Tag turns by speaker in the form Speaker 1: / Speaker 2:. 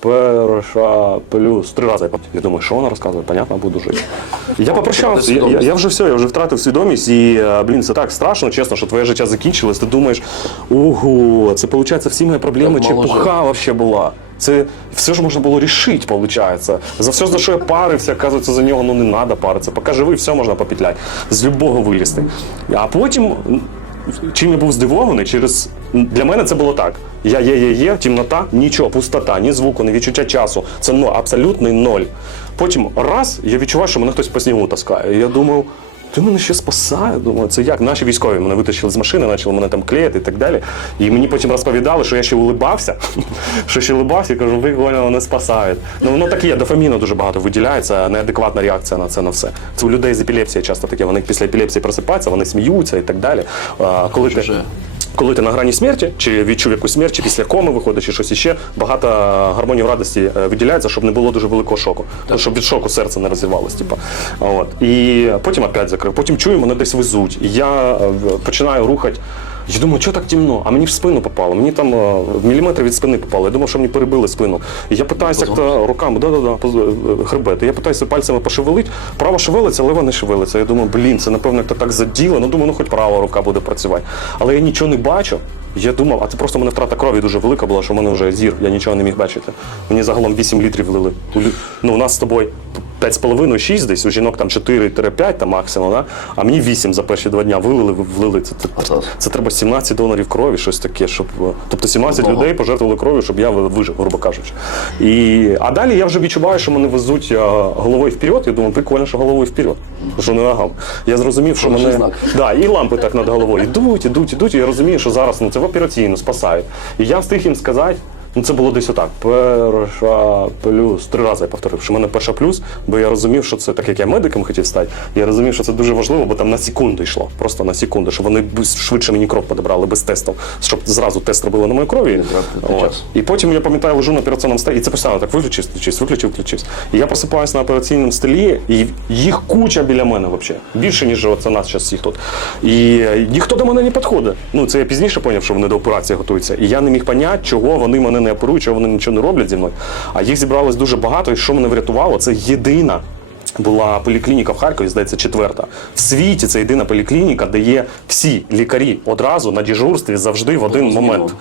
Speaker 1: Перша плюс три рази. Я думаю, що вона розказує, понятно, буду жити. Я попрощався, я, я, я вже все, я вже втратив свідомість, і е, блін, це так страшно, чесно, що твоє життя закінчилось. Ти думаєш, ого, це виходить, всі мої проблеми,
Speaker 2: мало
Speaker 1: чепуха вообще була. Це все ж можна було рішити, виходить. За все, за що я парився, оказується, за нього ну не треба паритися. Поки живий, все можна попетляти. З любого вилізти. А потім, чим я був здивований, через для мене це було так. Я є, є, є, тімнота, нічого, пустота, ні звуку, ні відчуття часу. Це ну, абсолютний ноль. Потім раз я відчуваю, що мене хтось по снігу таскає. Я думав. Ти мене ще спасає. Думаю, це як? Наші військові мене витащили з машини, почали мене там клеїти і так далі. І мені потім розповідали, що я ще улибався, що ще улибався і кажу, Коля, мене спасають. Ну воно так є, дофаміну дуже багато виділяється, неадекватна реакція на це на все. Це у людей з епілепсією часто таке. Вони після епілепсії просипаються, вони сміються і так далі. А, коли ти. Коли ти на грані смерті, чи відчув якусь смерть, чи після коми виходиш, чи щось іще, багато гормонів радості е, виділяється, щоб не було дуже великого шоку. Так. щоб від шоку серце не розвивалось. Типу. От. І потім опять закрив. Потім чую, мене десь везуть. І я е, починаю рухати. Я думаю, що так темно? А мені в спину попало. Мені там е, в міліметр від спини попало. Я думав, що мені перебили спину. І я питаюся як-то руками, да-да-да, е, хребет. І я питаюся пальцями пошевелити. Право шевелиться, лева не шевелиться. Я думаю, блін, це напевно як-то так заділо. Ну думаю, ну хоч права рука буде працювати. Але я нічого не бачу. Я думав, а це просто в мене втрата крові дуже велика була, що в мене вже зір, я нічого не міг бачити. Мені загалом 8 літрів влили. Ну, у нас з тобою 5,5-6 десь, у жінок там 4-5 там максимум, да? а мені 8 за перші два дня вилили, влили. Це, це, це, це треба 17 донорів крові, щось таке, щоб. е, Тобто 17
Speaker 2: Ого.
Speaker 1: людей пожертвували кров'ю, щоб я вижив, грубо кажучи. І, а далі я вже відчуваю, що мене везуть е, головою вперед. Я думаю, прикольно, що головою вперед. Що не ногам. Я зрозумів, що
Speaker 2: Хороший
Speaker 1: мене.
Speaker 2: знак.
Speaker 1: Да, і лампи так над головою. Ідуть, ідуть, ідуть. І я розумію, що зараз ну, це в операційну спасають. І я встиг їм сказати. Ну, це було десь отак. Перша плюс. Три рази я повторив, що в мене перша плюс, бо я розумів, що це так як я медиком хотів стати. Я розумів, що це дуже важливо, бо там на секунду йшло. Просто на секунду, щоб вони швидше мені кров подобрали без тестів, щоб зразу тест робили на мою крові. От. І потім я пам'ятаю, лежу на операційному столі, і це постійно так виключився, включився, виключив, включився. І я просипаюся на операційному столі, і їх куча біля мене взагалі. Більше, ніж це нас зараз всіх тут. І е, ніхто до мене не підходить. Ну, це я пізніше зрозумів, що вони до операції готуються. І я не міг поняти, чого вони мене не оперують, чого вони нічого не роблять зі мною. А їх зібралось дуже багато, і що мене врятувало, це єдина. Була поліклініка в Харкові, здається, четверта. В світі це єдина поліклініка, де є всі лікарі одразу на дежурстві завжди в один момент.